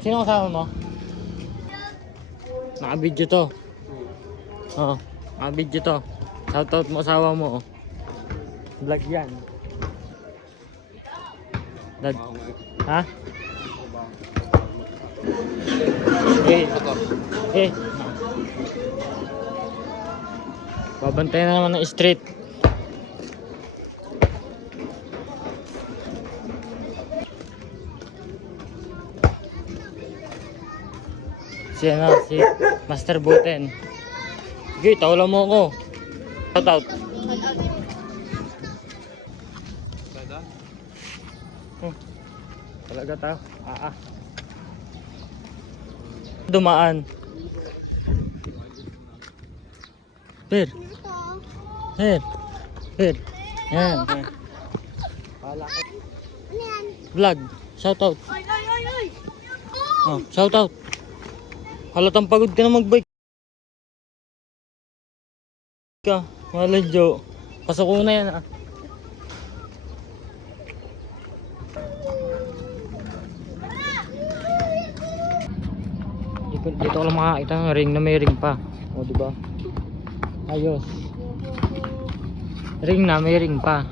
Sino kasama mo? Naka-video to. Oo, naka-video to. Shoutout mo asawa mo. Vlog yan. Dad. Ha? Eh. Babantay na naman ng street. Si Master Buten. Sige, tawalan mo ako. Shoutout. Talaga tao. Dumaan. Per. Yan. Vlog. Shoutout. Oh, shoutout. Halatang pagod ka na mag-bike. Ka, maladyo. Pasok ko na yan ah. Dito ko lang makakita ng ring na may ring pa. O diba? Ayos. Ring na may ring pa.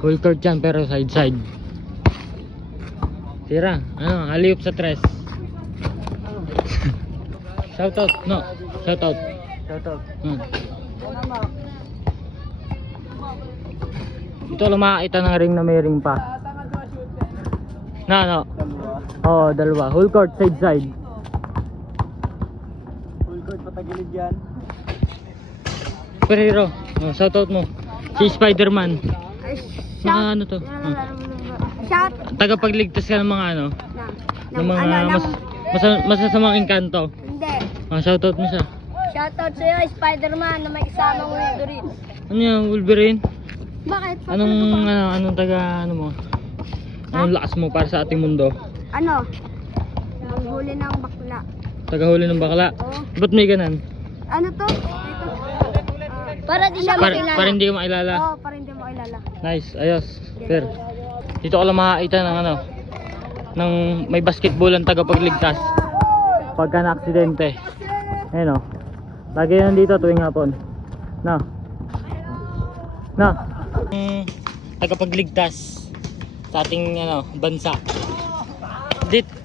Full court yan pero side. Tira, ano, haliyop sa tres. Shoutout, no? Shoutout. Dito lang makakita ng ring na may ring pa. No? Oo, dalawa. Whole court, side. Full court patagilid yan. Perero, shoutout mo. Si Spider-Man. Mga ano to? Shout. Tagapagligtas ka ng mga ano? Ng mga masasamang engkanto. Hindi. Shoutout mo siya. Shoutout sa'yo, Spider-Man na may kasamang Wolverine. Ano yan, Wolverine? Bakit? Anong taga, ano mo? Anong lakas mo para sa ating mundo? Ano? Nanghuli ng bakla. Tagahuli ng bakla? Oo. Ba't may ganan? Ano to? Para di siya makilala. Para hindi ka makilala? Oo, para hindi mo makilala. Nice, ayos. Fair. Dito ko lang makakita ng ano, ng may basketball ang tagapagligtas pagka na-aksidente. Ayun o. Lagi yan dito tuwing hapon. No. Tagapagligtas sa ating ano, bansa.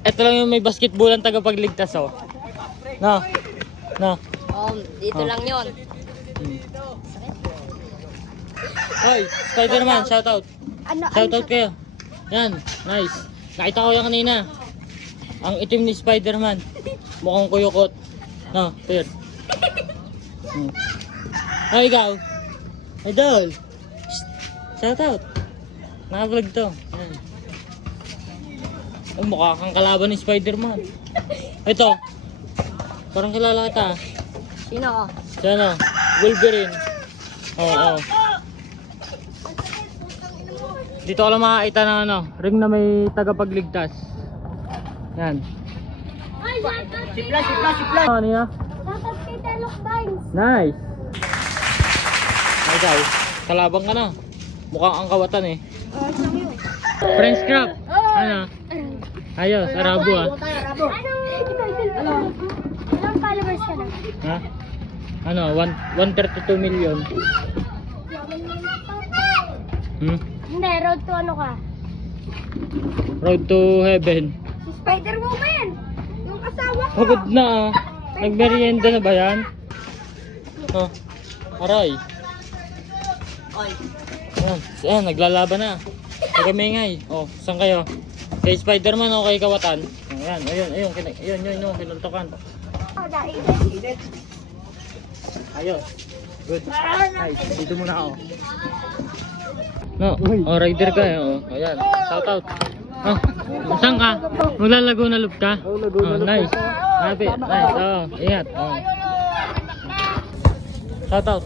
Ito lang yung may basketball ang tagapagligtas oh. No. Dito lang yon. Hoy, Spider-Man, shoutout. Shoutout kayo. Yan, nice. Nakita ko yan kanina. Ang itim ni Spider-Man. Mukhang kuyukot. No, fair. Ay, ikaw. Idol. Shoutout. Naka-vlog to. Yan. Oh, mukha kang kalaban ni Spider-Man. Ito. Parang kilala ka. Sino ka? Si ano? Wolverine. Oo. Dito ko lang makakita ng ano, ring na may tagapagligtas. Yan. Sipla. Ano niya? Shoutout kay Telok Vines. Nice. Ay guys, kalabang ka na. Mukhang ang kawatan eh. French crab. Ano? Ayos, Arabo ah. Ilang followers ka na? Ha? Ano? 132 million. Hindi, road to ano ka? Road to heaven. Si Spider-Woman! Yung asawa ko! Pagod na ah. Nagmerienda na ba yan? Oh, aray. Ayan, naglalaban na. Nagamingay. Oh, saan kayo? Kay Spider-Man o kay Kawatan? Ayan, ayun, kinuntukan. Ayos. Good. Nice. Dito muna ako. No, rider ka eh. Oh, ayan. Shout out. Oh, saan ka? Maglalaguna loop ka? Oh, Laguna Loop nice. ako. Happy. Nice. Oh, ingat. Oh. Shout out.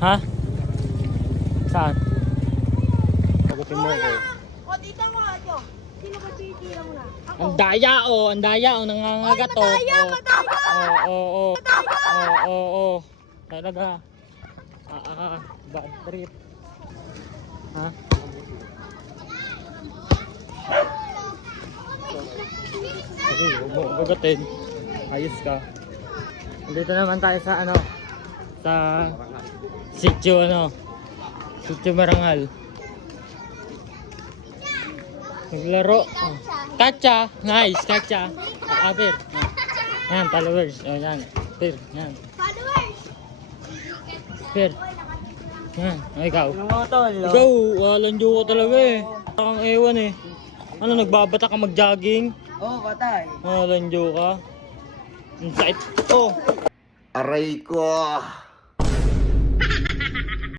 Ha? Saan? Sagutin mo ako. O, dito mo nga, Jo. Sino ba titira mo na? Ako. Ang daya oh, nangangagat oh. Madaya! Oo. Talaga. Bad trip. Ha? Sige, huwag mo bagatin. Ayos ka. Dito naman tayo sa ano, sa sitio sitio Marangal. Naglaro. Oh. Kacha, nice, kacha. Aber. Yan, followers. Oh, yan. Per, yan. Followers! Per. Yan, oh, ikaw. Ano mo tol? Ikaw, lanjo ko talaga eh. Nakang ewan eh. Ano, nagbabata ka mag-jogging? Oh, patay. Lanjo ka. Ang sakit. Oh. Aray ko.